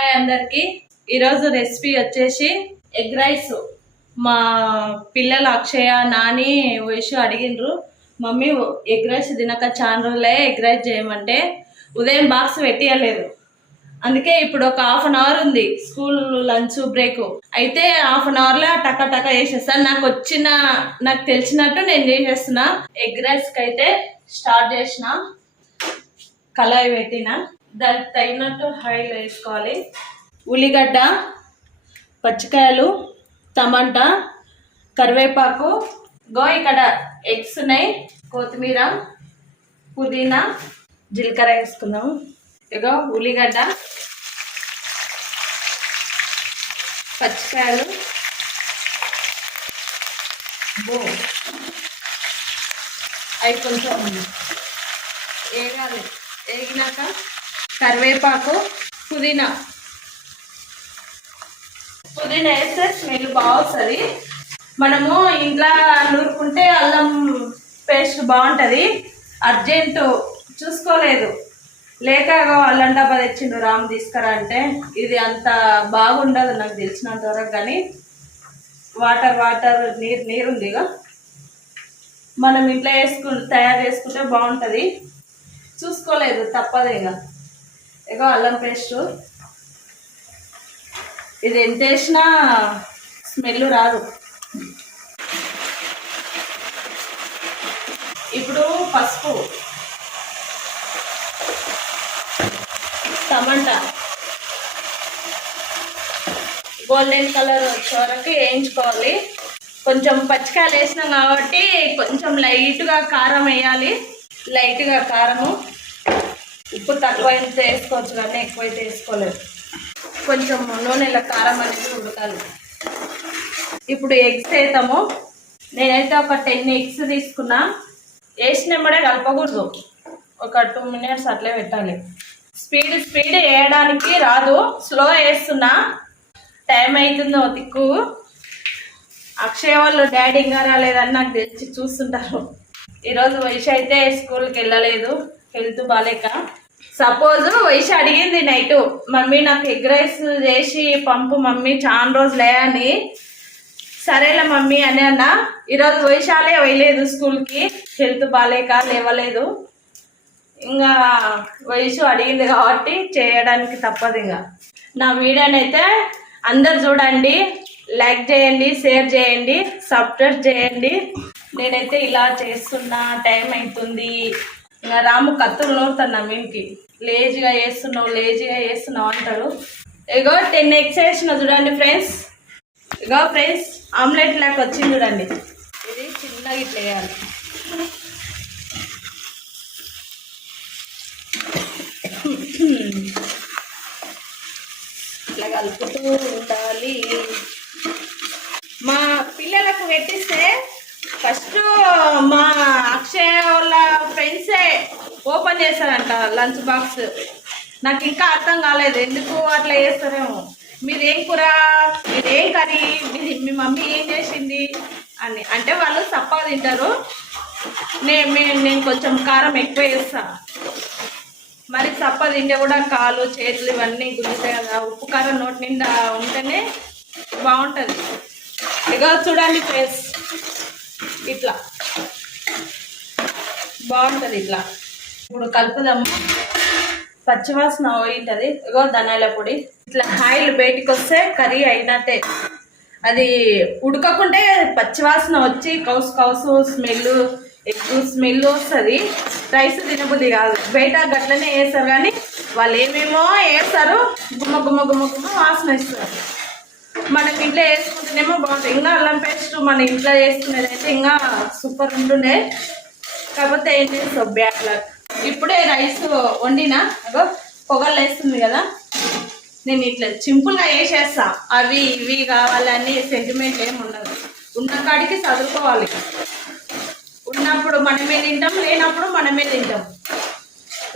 Hi అందరికి ఈరోజు recipe వచ్చేసి ఎగ్ రైస్. మా పిల్లలు అక్షయ నాని వయసు అడిగిండ్రు, మమ్మీ ఎగ్ రైస్ తినక చాలా రోజులే ఎగ్ రైస్ చేయమంటే ఉదయం బాక్స్ పెట్టియలేదు. అందుకే ఇప్పుడు ఒక హాఫ్ అన్ అవర్ ఉంది స్కూల్ లంచ్ బ్రేక్, అయితే హాఫ్ అన్ అవర్లో టక్క టక్క చేసేస్తాను. నాకు తెలిసినట్టు నేను చేసేస్తున్నా. ఎగ్ రైస్కి అయితే స్టార్ట్ చేసిన, కళాయి పెట్టిన, దానికి తగినట్టు ఆయిల్ వేసుకోవాలి. ఉల్లిగడ్డ, పచ్చికాయలు, టమాటా, కరివేపాకు, ఇక్కడ ఎగ్స్ ఉన్నాయి, కొత్తిమీర, పుదీనా, జీలకర్ర వేసుకుందాము. ఉల్లిగడ్డ, పచ్చికాయలు, అవి కొంచెం వేగాలి. వేగినాక కరివేపాకు, పుదీనా వేస్తే స్మెల్ బాగుంటుంది. మనము ఇంట్లో నూరుకుంటే అల్లం పేస్ట్ బాగుంటుంది. అర్జెంటు చూసుకోలేదు, లేక అల్లం డబ్బా తెచ్చిండు రాము తీసుకురా అంటే, ఇది అంత బాగుండదు నాకు తెలిసినంత వరకు. కానీ వాటర్ నీరు ఉంది, మనం ఇంట్లో తయారు చేసుకుంటే బాగుంటుంది. చూసుకోలేదు, తప్పదు. అల్లం పేస్టు ఇది ఎంత వేసినా స్మెల్ రాదు. ఇప్పుడు పసుపు, టమాటా గోల్డెన్ కలర్ వచ్చే వరకు వేయించుకోవాలి. కొంచెం పచ్చికాయలు వేసినాం కాబట్టి కొంచెం లైట్గా కారం వేయాలి. లైట్గా కారము, ఉప్పు తక్కువైతే వేసుకోవచ్చు కానీ ఎక్కువైతే వేసుకోలేదు. కొంచెం నూనెలో కారం అనేది ఉడకాలి. ఇప్పుడు ఎగ్స్ వేస్తాము. నేనైతే ఒక 10 ఎగ్స్ తీసుకున్నా. వేసినప్పుడే కలపకూడదు, ఒక 2 minutes అట్లే పెట్టాలి. స్పీడ్ వేయడానికి రాదు, స్లో వేస్తున్నా. టైం అవుతుందో తిక్కు. అక్షయ వాళ్ళు డాడీ ఇంకా రాలేదని నాకు తెచ్చి చూస్తుంటారు. ఈరోజు వయసు అయితే స్కూల్కి వెళ్ళలేదు, హెల్త్ బాగాలేక. సపోజ్ వయసు అడిగింది నైట్, మమ్మీ నాకు ఎగ్ రైస్ చేసి పంపు మమ్మీ, చాలా రోజులే అని. సరేలే మమ్మీ అని అన్న. ఈరోజు వయసాలే వేయలేదు స్కూల్కి, హెల్త్ బాగాలేక లేవలేదు. ఇంకా వయసు అడిగింది కాబట్టి చేయడానికి తప్పదు. ఇంకా నా వీడియోనైతే అందరు చూడండి, లైక్ చేయండి, షేర్ చేయండి, సబ్స్క్రైబ్ చేయండి. నేనైతే ఇలా చేస్తున్నా, టైం అవుతుంది. ఇంకా రాము కత్తులు నూరుతున్నా, మీకి లేజీగా చేస్తున్నావు అంటాడు. 10 ఎగ్స్ వేసిన చూడండి ఫ్రెండ్స్. ఫ్రెండ్స్ ఆమ్లెట్ లాగా వచ్చింది చూడండి. ఇది చిన్నగా ఇట్లా వేయాలి. ఇట్లా కలుపుతూ ఉండాలి. మా పిల్లలకు పెట్టిస్తే ఫస్ట్ మా అక్షయ వాళ్ళ ఫ్రెండ్సే ఓపెన్ చేస్తారంట లంచ్ బాక్స్. నాకు ఇంకా అర్థం కాలేదు ఎందుకు అట్లా చేస్తారేమో. మీరేం కూర, మీరేం కర్రీ, మీ మమ్మీ ఏం చేసింది అని అంటే వాళ్ళు సప్పగా తింటారు. నేను కొంచెం కారం ఎక్కువ వేస్తా. మరి సప్ప తింటే కూడా కాలు చేతులు ఇవన్నీ గుంజుతాయి కదా. ఉప్పు కారం నోటి నిండా ఉంటేనే బాగుంటుంది. చూడండి ఫ్రెండ్స్, ఇట్లా బాగుంటుంది. ఇట్లా ఇప్పుడు కలుపుదాము. పచ్చివాసన పోయింటుంది. ధనియాల పొడి, ఇట్లా ఆయిల్ బయటికి వస్తే కర్రీ అయినట్టే. అది ఉడకకుంటే పచ్చివాసన వచ్చి కౌసు స్మెల్, ఎక్కువ స్మెల్ వస్తుంది. రైస్ తినబుద్ధి కాదు. బయట గట్లనే వేస్తారు కానీ వాళ్ళు ఏమేమో వేస్తారు, గుమ్మ వాసన ఇస్తారు. మనం ఇంట్లో వేసుకుంటేనేమో బాగుంటుంది. ఇంకా అల్లం పేస్ట్ మన ఇంట్లో వేసుకునేది అయితే ఇంకా సూపర్ ఉంటుండే. కాకపోతే ఏం చేస్తావు బ్యాడ్లా. ఇప్పుడే రైస్ వండినా, పొగలు వేస్తుంది కదా. నేను ఇట్లా సింపుల్గా వేసేస్తా. అవి ఇవి కావాలని సెంటిమెంట్ ఏమి ఉండదు. ఉన్న కాడికి చదువుకోవాలి. ఉన్నప్పుడు మనమే తింటాం, లేనప్పుడు మనమే తింటాం.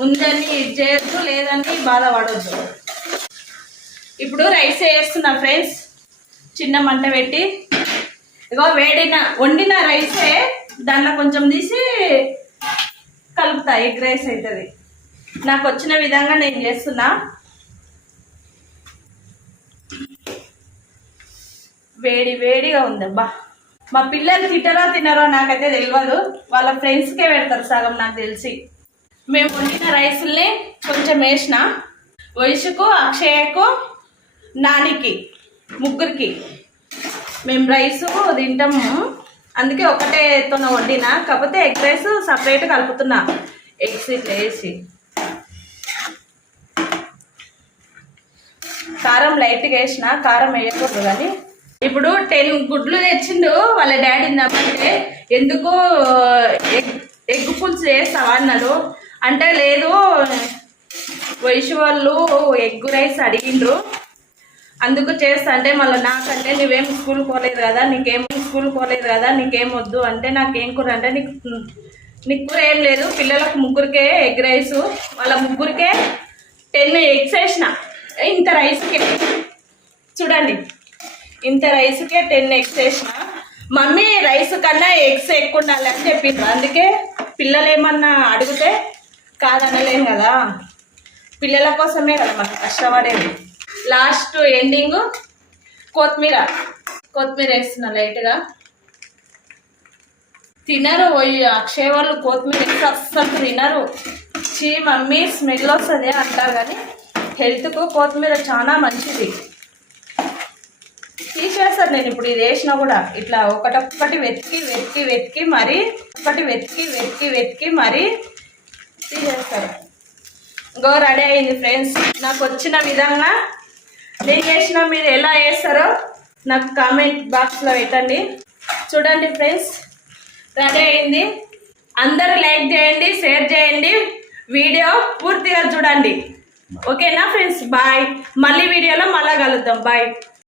ఉందని ఇది చేయొద్దు, లేదని బాధపడద్దు. ఇప్పుడు రైస్ వేస్తున్నా ఫ్రెండ్స్, చిన్న మంట పెట్టి. వండిన రైసే దాంట్లో కొంచెం తీసి కలుపుతా. ఎగ్ రైస్ అవుతుంది. నాకు వచ్చిన విధంగా నేను చేస్తున్నా. వేడి వేడిగా ఉందబ్బా. మా పిల్లలు తినరో నాకైతే తెలియదు, వాళ్ళ ఫ్రెండ్స్కే పెడతారు సగం నాకు తెలిసి. మేము వండిన రైసుల్ని కొంచెం వేసిన, వయసుకు, అక్షయకు, నానికి, ముగ్గురికి మేము రైసు తింటాము, అందుకే ఒకటేతో వండిన. కాకపోతే ఎగ్ రైస్ సపరేట్ కలుపుతున్నా, ఎగ్స్ ఇట్లా వేసి. కారం లైట్గా వేసిన, కారం వేయకూడదు. కానీ ఇప్పుడు 10 గుడ్లు తెచ్చిండు వాళ్ళ డాడీ. నమ్మంటే ఎందుకు ఎగ్ పులుసు వేస్తావా అన్నాడు. అంటే లేదు, వయసు వాళ్ళు ఎగ్ రైస్ అడిగిండ్రు, అందుకు చేస్తా. అంటే మళ్ళీ నాకంటే నువ్వేం స్కూల్ పోలేదు కదా, నీకేం వద్దు అంటే, నాకేం కూర అంటే, నీకు కూర ఏం లేదు, పిల్లలకు ముగ్గురికే ఎగ్ రైసు, వాళ్ళ ముగ్గురికే 10 ఎగ్స్ వేసిన. ఇంత రైస్కే చూడండి, ఇంత రైస్కే 10 ఎగ్స్ వేసిన. మమ్మీ రైస్ కన్నా ఎగ్స్ ఎక్కువ ఉండాలి అని చెప్పిండ్రు. అందుకే పిల్లలు ఏమన్నా అడిగితే కాదనలేం కదా, పిల్లల కోసమే కదా మనకు కష్టపడేది. లాస్ట్ ఎండింగ్ కొత్తిమీర వేస్తున్నా లైట్గా. తినరు అక్షయ్ వాళ్ళు కొత్తిమీర వేస్తే అస్సలు తినరు. చీ మమ్మీ స్మెల్ వస్తుంది అంటారు, కానీ హెల్త్కు కొత్తిమీర చాలా మంచిది. తీసేస్తాను నేను ఇప్పుడు ఇది వేసినా కూడా. ఇట్లా ఒకటొక్కటి వెతికి మరీ తీసేస్తారు. ఇంకో రెడీ అయింది ఫ్రెండ్స్. నాకు వచ్చిన విధంగా నేను చేసిన, మీరు ఎలా వేస్తారో నాకు కామెంట్ బాక్స్లో పెట్టండి. చూడండి ఫ్రెండ్స్, రెడీ అయింది. అందరూ లైక్ చేయండి, షేర్ చేయండి, వీడియో పూర్తిగా చూడండి. ఓకేనా ఫ్రెండ్స్? బాయ్. మళ్ళీ వీడియోలో మళ్ళా కలుద్దాం. బాయ్.